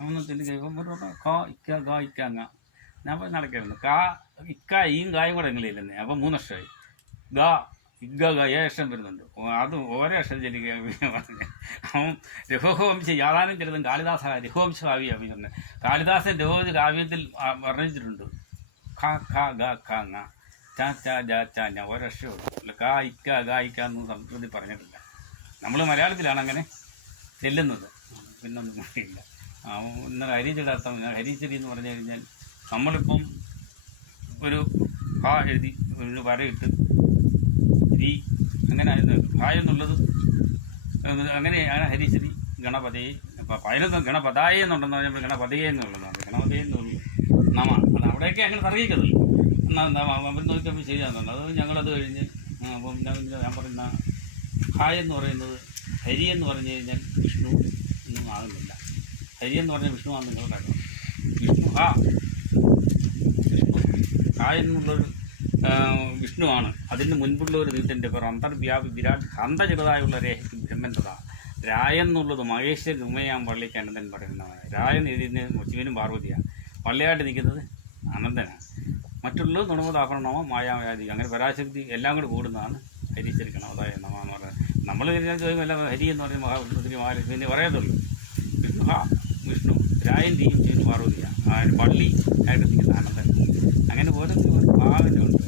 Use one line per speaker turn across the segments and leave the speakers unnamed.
ഒന്ന് ചിന്തിക്കുക ഇപ്പം ഇക്ക ഞാൻ നടക്കായിരുന്നു കാ ഇക്ക ഈയും കായും കൂടെ എങ്ങളില്ലെന്നേ അപ്പം ഗാ ഇഗ്ഗ വരുന്നുണ്ട്. അത് ഓരോ അക്ഷരം ചെല്ലിക്കുക അവൻ രഘുവംശ യാതാനും ചിലതും കാളിദാസ രഘുവംശ കാവ്യ അഭിനന്ദ കാളിദാസൻ രഘുവംശ കാവ്യത്തിൽ വർണിച്ചിട്ടുണ്ട്. ഖ ഖ ഗ ഖ ങ. ച ച ഇക്ക ഗ എന്ന് സംസ്കൃതി പറഞ്ഞിട്ടില്ല. നമ്മൾ മലയാളത്തിലാണ് അങ്ങനെ ചെല്ലുന്നത്. പിന്നൊന്നും ഇല്ല ആ, ഇന്നലെ ഹരിച്ചെടി അർത്ഥം ഹരിച്ചെടി എന്ന് പറഞ്ഞു കഴിഞ്ഞാൽ നമ്മളിപ്പം ഒരു ഹാ എഴുതി ഒരു വരയിട്ട് രീ അങ്ങനെ ഹാ എന്നുള്ളത് അങ്ങനെ അങ്ങനെയാണ് ഹരിശ്രീ ഗണപതി ഇപ്പം പതിനൊന്ന് ഗണപതായ എന്നുണ്ടെന്ന് പറയുമ്പോൾ ഗണപതിയെ എന്നുള്ളതാണ്. ഗണപതിയെ എന്നുള്ളത് നമ. അത് അവിടെയൊക്കെ അങ്ങനെ അറിയിക്കുന്നത് അവർ നോക്കിയപ്പോൾ ശരിയാകുന്നുണ്ട് അത് ഞങ്ങളത് കഴിഞ്ഞ് അപ്പം ഞാൻ പറയുന്ന ഹായ് എന്ന് പറയുന്നത് ഹരി എന്ന് പറഞ്ഞു കഴിഞ്ഞാൽ വിഷ്ണു ഒന്നും ആകുന്നില്ല. ഹരി എന്ന് പറഞ്ഞാൽ വിഷ്ണു ആണെന്ന് നിങ്ങൾ കേൾക്കണം വിഷ്ണു. ആ. ആ എന്നുള്ളൊരു വിഷ്ണുവാണ്. അതിന് മുൻപുള്ള ഒരു ഇതിന്റെ പേർ അന്തർവ്യാപി വിരാട് ഹന്തചിതതായുള്ള രേഖയ്ക്ക് ബ്രഹ്മന്തത രായ എന്നുള്ളത് മഹേശ്വരൻ ഉമ്മയാം പള്ളിക്ക് അനന്തൻ പറയുന്നതാണ് രായൻ ഇതിന് ശിവനും പാർവതിയാണ്. പള്ളിയായിട്ട് നിൽക്കുന്നത് അനന്തനാണ്. മറ്റുള്ളത് ഗുണമതാഭരണമോ മായാവ്യാധി അങ്ങനെ പരാശക്തി എല്ലാം കൂടി കൂടുന്നതാണ് ഹരീശ്വരി അതായത് നമ്മൾ എന്ന് നമ്മൾ എല്ലാം ഹരി എന്ന് പറയുന്ന മഹാവിഷ്ണുത്തിന് മഹാലക്ഷ്മി പറയത്തുള്ളൂ. വിഷ്ണു. വിഷ്ണു. രായൻ തീയും ശിവനും പാർവതിയാണ് ആ പള്ളി ആയിട്ട് നിൽക്കുന്ന ആനന്ദൻ അങ്ങനെ ഓരോരുത്തരും ഒരു ഉണ്ട്.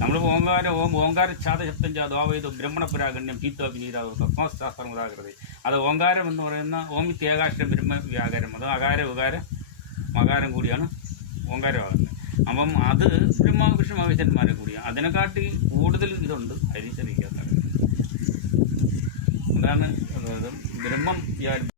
നമ്മൾ ഓങ്കാര ഓം ഓങ്കാര ഛാതശബ്ദം ചാദ്വാവേദ ബ്രഹ്മണപുരാഗണ്യം ഭീത്വാഭിനീരാവ് തത്വശാസ്ത്രം ഉദാകൃതി അത് ഓങ്കാരം എന്ന് പറയുന്ന ഓമി ഓമിത്യേകാഷ്ടം ബ്രഹ്മ വ്യാകാരം. അത് അകാര വികാര മകാരം കൂടിയാണ് ഓങ്കാരമാകുന്നത് അപ്പം അത് ബ്രഹ്മ വിഷ്ണു മഹേശ്വരന്മാരെ കൂടിയാണ്. അതിനെക്കാട്ടി കൂടുതൽ ഇതുണ്ട് ഹരിചരിക്കാത്ത അതാണ് അതായത് ബ്രഹ്മം